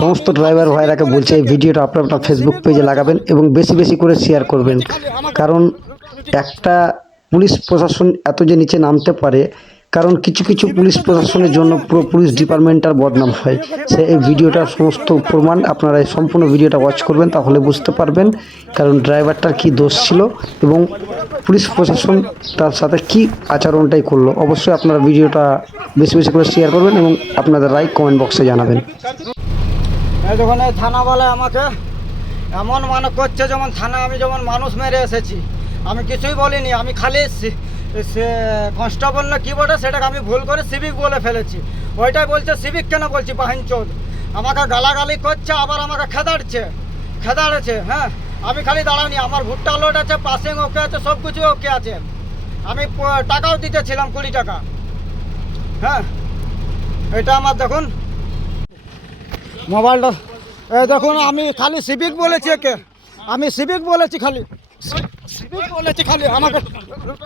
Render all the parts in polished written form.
সমস্ত ড্রাইভার ভাইরাকে বলছে এই ভিডিওটা আপনার ফেসবুক পেজে লাগাবেন এবং বেশি বেশি করে শেয়ার করবেন, কারণ একটা পুলিশ প্রশাসন এত যে নিচে নামতে পারে, কারণ কিছু কিছু পুলিশ প্রশাসনের জন্য পুরো পুলিশ ডিপার্টমেন্টটার বদনাম হয়। সে এই ভিডিওটার সমস্ত প্রমাণ আপনারা এই সম্পূর্ণ ভিডিওটা ওয়াচ করবেন, তাহলে বুঝতে পারবেন কারণ ড্রাইভারটার কি দোষ ছিল এবং পুলিশ প্রশাসন তার সাথে কি আচরণটাই করলো। অবশ্যই আপনারা ভিডিওটা বেশি বেশি করে শেয়ার করবেন এবং আপনাদের রায় কমেন্ট বক্সে জানাবেন। যখন থানাওয়ালা আমাকে এমন মানে করছে, যেমন থানা আমি যেমন মানুষ মেরে এসেছি, আমি কিছুই বলিনি। আমি খালি সে কনস্টেবল না কি বলে সেটাকে আমি ভুল করে সিভিক বলে ফেলেছি। ওইটাই বলছে সিভিক কেন বলছি, বাহিনচোদ আমাকে গালাগালি করছে, আবার আমাকে খেদাড়েছে। হ্যাঁ, আমি খালি দাঁড়ানি, আমার ভুট্টা লোড আছে, পাসিং ওকে আছে, সব কিছু ওকে আছে। আমি টাকাও দিতেছিলাম 20 টাকা। হ্যাঁ, এটা আমার দেখুন মোবাইলটা, দেখুন আমি খালি সিভিক বলেছি, আমি সিভিক বলেছি, খালি সিভিক বলেছি, খালি আমাকে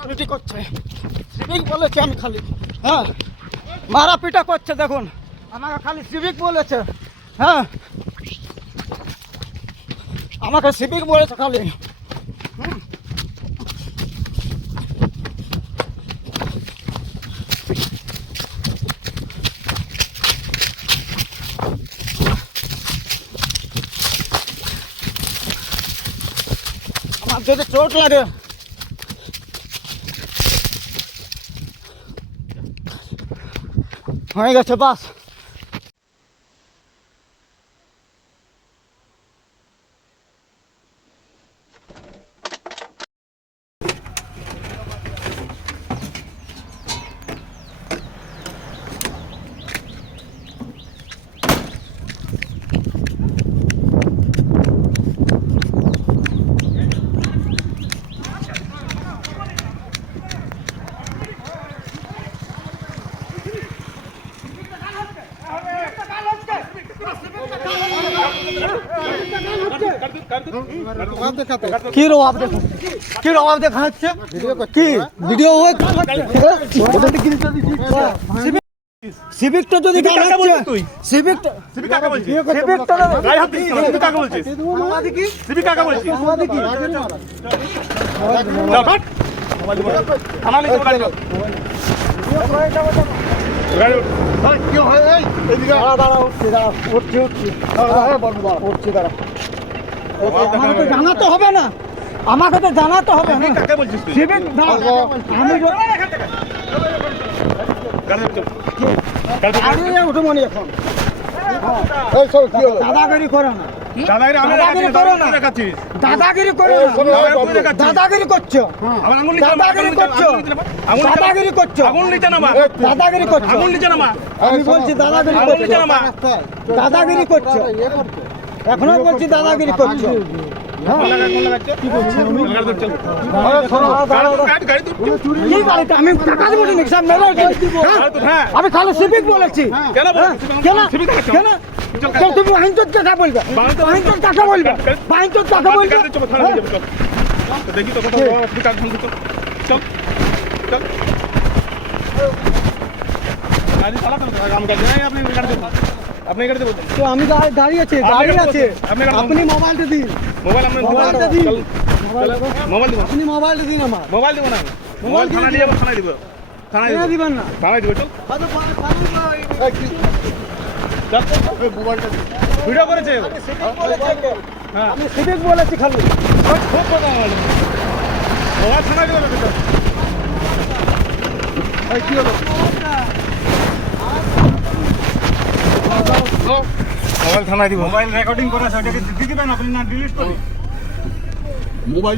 লুটি করছে, সিভিক বলেছি আমি খালি। হ্যাঁ, মারা পিটা করছে, দেখুন আমাকে খালি সিভিক বলেছে। হ্যাঁ, আমাকে সিভিক বলেছে খালি। আমার যদি চোট লাগে হয়ে গেছে বাস। কি রবাব দেখাচ্ছে, কি ভিডিও সিভিকটা যদি সিভিকটা আমাকে তো জানাতে হবে না, আমাকে তো জানাতে হবে না। সিভিক আমি উঠবনি এখন। দাদাগিরি করো না, দাদাগিরি করো না, দাদাগিরি করো না, দাদাগিরি করছো, দাদাগিরি করছো, দাদাগিরি করছো, দাদাগিরি করছো, আমি বলছি দাদাগিরি করছো, দাদাগিরি করছো, এখনো বলছি দাদাগিরি করছো। আমি খালি সিভিক বলেছি, তুমি বাহিনচোদ কাকা বলবে, বাহিনচোদ কাকা বলবে, বাহিনচোদ কাকা বলবে। আপনি গাড়িতে বলছেন তো আমি দাঁড়িয়ে আছে, আপনি মোবাইলটা দিন, মোবাইলটা দিন, আপনি মোবাইলটা দিন, আমার মোবাইল দেবো না, মোবাইল থানায় দিয়ে থানায় দিব, থানায় দিবেন না, থানায় দিব। চল ভিডিও করেছে, আমি সিভিক বলেছি খালি, মোবাইল থানায় দিব। কি হলো মোবাইল থানায় দিব, মোবাইল রেকর্ডিং করা আছে, ওটাকে দিয়ে দিবেন আপনি, না ডিলিট করি মোবাইল।